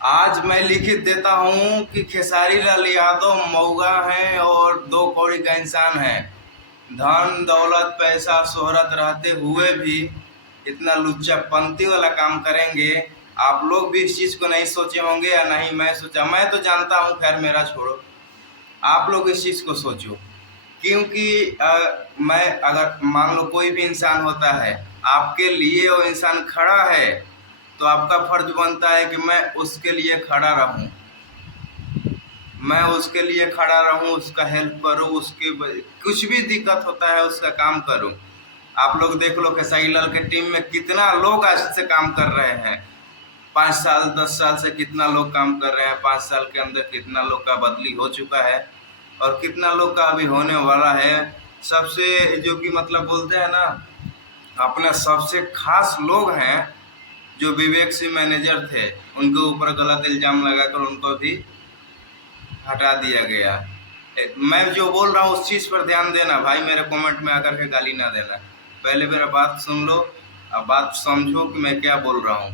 आज मैं लिखित देता हूं कि खेसारी लाल यादव मौगा हैं और दो कौड़ी का इंसान है। धन दौलत पैसा शोहरत रहते हुए भी इतना लुच्चापंती वाला काम करेंगे। आप लोग भी इस चीज को नहीं सोचे होंगे या नहीं मैं सोचा। मैं तो जानता हूं, खैर मेरा छोड़ो। आप लोग इस चीज को सोचो, क्योंकि मैं अगर मान लो कोई भी इंसान होता है, आपके लिए वो इंसान खड़ा है तो आपका फर्ज बनता है कि मैं उसके लिए खड़ा रहूं, मैं उसके लिए खड़ा रहूं, उसका हेल्प करूं, उसके कुछ भी दिक्कत होता है उसका काम करूं। आप लोग देख लो खेसारी लाल के टीम में कितना लोग आज से काम कर रहे हैं। 5 साल 10 साल से कितना लोग काम कर रहे हैं, 5 साल के अंदर कितना लोग का बदली हो चुका है और कितना लोग का अभी होने वाला है। सबसे जो कि मतलब बोलते हैं ना, अपना सबसे खास लोग हैं जो विवेक सिंह मैनेजर थे, उनके ऊपर गलत इल्जाम लगाकर उनको भी हटा दिया गया। मैं जो बोल रहा हूँ उस चीज़ पर ध्यान देना भाई, मेरे कमेंट में आकर के गाली ना देना। पहले मेरा बात सुन लो, अब बात समझो कि मैं क्या बोल रहा हूँ।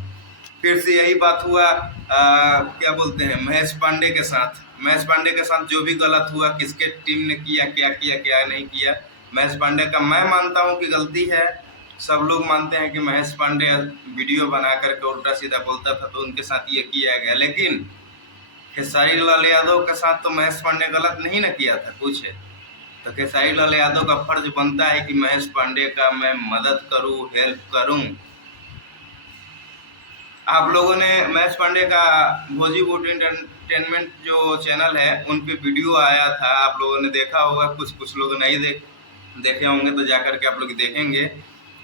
फिर से यही बात हुआ क्या बोलते हैं, महेश पांडे के साथ। महेश पांडे के साथ जो भी गलत हुआ, किसके टीम ने किया, क्या किया क्या नहीं किया, महेश पांडे का मैं मानता हूँ कि गलती है। सब लोग मानते हैं कि महेश पांडे वीडियो बना करके उल्टा सीधा बोलता था तो उनके साथ ये किया गया, लेकिन खेसारी लाल यादव के साथ तो महेश पांडे गलत नहीं ना किया था कुछ। तो खेसारी लाल यादव का फर्ज बनता है कि महेश पांडे का मैं मदद करूं, हेल्प करूं। आप लोगों ने महेश पांडे का भोजीवुड एंटरटेनमेंट जो चैनल है उन पे वीडियो आया था, आप लोगों ने देखा होगा। कुछ कुछ लोग नहीं देखे होंगे तो जाकर के आप लोग देखेंगे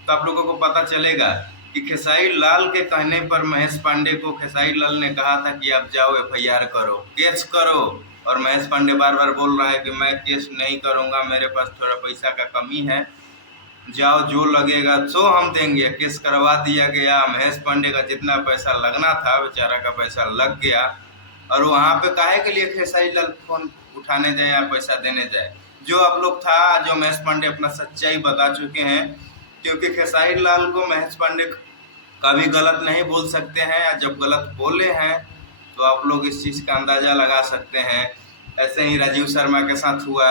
तो आप लोगों को पता चलेगा कि खेसारी लाल के कहने पर महेश पांडे को खेसारी लाल ने कहा था कि आप जाओ एफआईआर करो, केस करो। और महेश पांडे बार बार बोल रहा है कि मैं केस नहीं करूंगा, मेरे पास थोड़ा पैसा का कमी है, जाओ जो लगेगा सो हम देंगे। केस करवा दिया गया, महेश पांडे का जितना पैसा लगना था बेचारा का पैसा लग गया। और वहां पे काहे के लिए खेसारी लाल फोन उठाने जाए या पैसा देने जाए। जो आप लोग था, जो महेश पांडे अपना सच्चाई बता चुके हैं, क्योंकि खेसारी लाल को महेश पांडे कभी गलत नहीं बोल सकते हैं, या जब गलत बोले हैं तो आप लोग इस चीज का अंदाजा लगा सकते हैं। ऐसे ही राजीव शर्मा के साथ हुआ।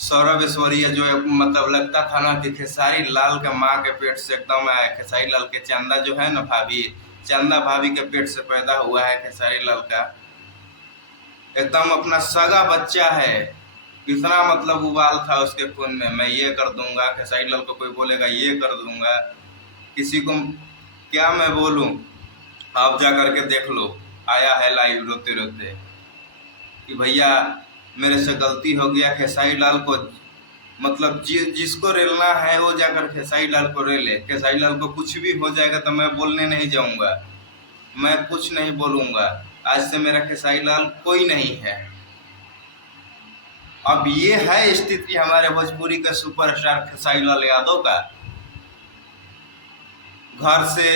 सौरभ ऐश्वर्या जो मतलब लगता था ना कि खेसारी लाल के माँ के पेट से एकदम आया। खेसारी लाल के चंदा जो है ना भाभी, चंदा भाभी के पेट से पैदा हुआ है खेसारी लाल का, एकदम अपना सगा बच्चा है। कितना मतलब उबाल था उसके खून में, मैं ये कर दूंगा। खेसारी लाल को कोई बोलेगा ये कर दूंगा, किसी को क्या मैं बोलूं। आप जा करके देख लो, आया है लाइव रोते रोते कि भैया मेरे से गलती हो गया। खेसारी लाल को मतलब जिसको रेलना है वो जाकर खेसारी लाल को रेले। खेसारी लाल को कुछ भी हो जाएगा तो मैं बोलने नहीं जाऊंगा, मैं कुछ नहीं बोलूंगा। आज से मेरा खेसारी लाल कोई नहीं है। अब ये है स्थिति हमारे भोजपुरी के सुपरस्टार खेसारी लाल यादव का। घर से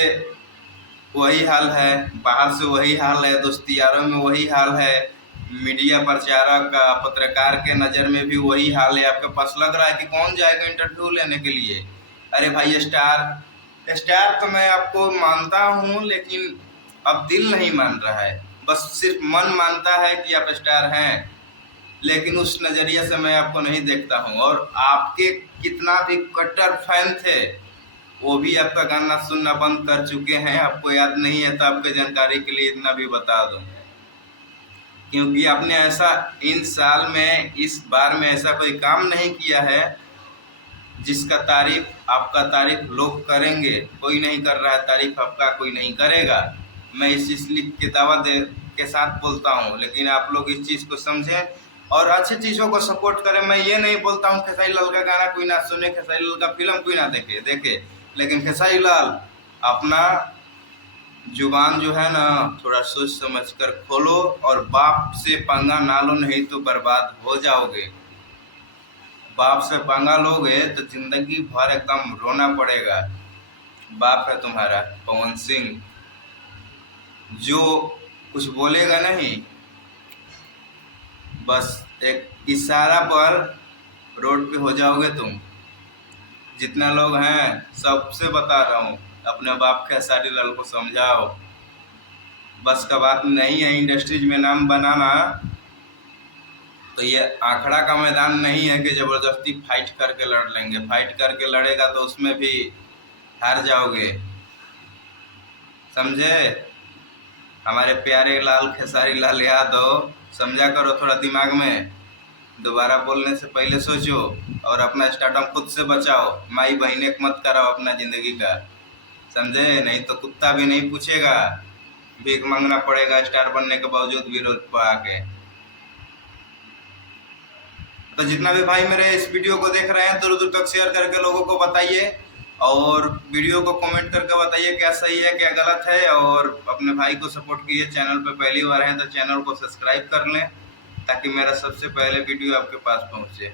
वही हाल है, बाहर से वही हाल है, दोस्ती यारों में वही हाल है, मीडिया प्रचारक का पत्रकार के नज़र में भी वही हाल है। आपके पास लग रहा है कि कौन जाएगा इंटरव्यू लेने के लिए। अरे भाई स्टार स्टार तो मैं आपको मानता हूँ, लेकिन अब दिल नहीं मान रहा है, बस सिर्फ मन मानता है कि आप स्टार हैं, लेकिन उस नज़रिए से मैं आपको नहीं देखता हूँ। और आपके कितना भी कट्टर फैन थे वो भी आपका गाना सुनना बंद कर चुके हैं। आपको याद नहीं है तो आपके जानकारी के लिए इतना भी बता दूं, क्योंकि आपने ऐसा इन साल में इस बार में ऐसा कोई काम नहीं किया है जिसका तारीफ आपका तारीफ लोग करेंगे। कोई नहीं कर रहा है तारीफ आपका, कोई नहीं करेगा। मैं इस इसलिए के दावा के साथ बोलता हूँ, लेकिन आप लोग इस चीज़ को समझें और अच्छी चीज़ों को सपोर्ट करें। मैं ये नहीं बोलता हूँ खेसारी लाल का गाना कोई ना सुने, खेसारी लाल का फिल्म कोई ना देखे, लेकिन खेसारी लाल अपना जुबान जो है ना थोड़ा सोच समझ कर खोलो और बाप से पंगा ना लो, नहीं तो बर्बाद हो जाओगे। बाप से पंगा लोगे तो जिंदगी भर एकदम रोना पड़ेगा। बाप है तुम्हारा पवन सिंह, जो कुछ बोलेगा नहीं, बस एक इशारा पर रोड पे हो जाओगे तुम। जितना लोग हैं सबसे बता रहा हूँ, अपने बाप खेसारी लाल को समझाओ। बस का बात नहीं है इंडस्ट्रीज में नाम बनाना। तो ये आंकड़ा का मैदान नहीं है कि ज़बरदस्ती फाइट करके लड़ लेंगे। फाइट करके लड़ेगा तो उसमें भी हार जाओगे, समझे? हमारे प्यारे लाल खेसारी लाल यादव, समझा करो थोड़ा दिमाग में। दोबारा बोलने से पहले सोचो और अपना स्टार्टअप खुद से बचाओ। माई बहने मत कराओ अपना जिंदगी का, समझे? नहीं तो कुत्ता भी नहीं पूछेगा, भीख मांगना पड़ेगा स्टार बनने के बावजूद भी रोड पर आके। तो जितना भी भाई मेरे इस वीडियो को देख रहे हैं, दूर दूर तक शेयर करके लोगों को बताइए और वीडियो को कमेंट करके बताइए क्या सही है क्या गलत है। और अपने भाई को सपोर्ट कीजिए। चैनल पे पहली बार है तो चैनल को सब्सक्राइब कर लें ताकि मेरा सबसे पहले वीडियो आपके पास पहुंचे।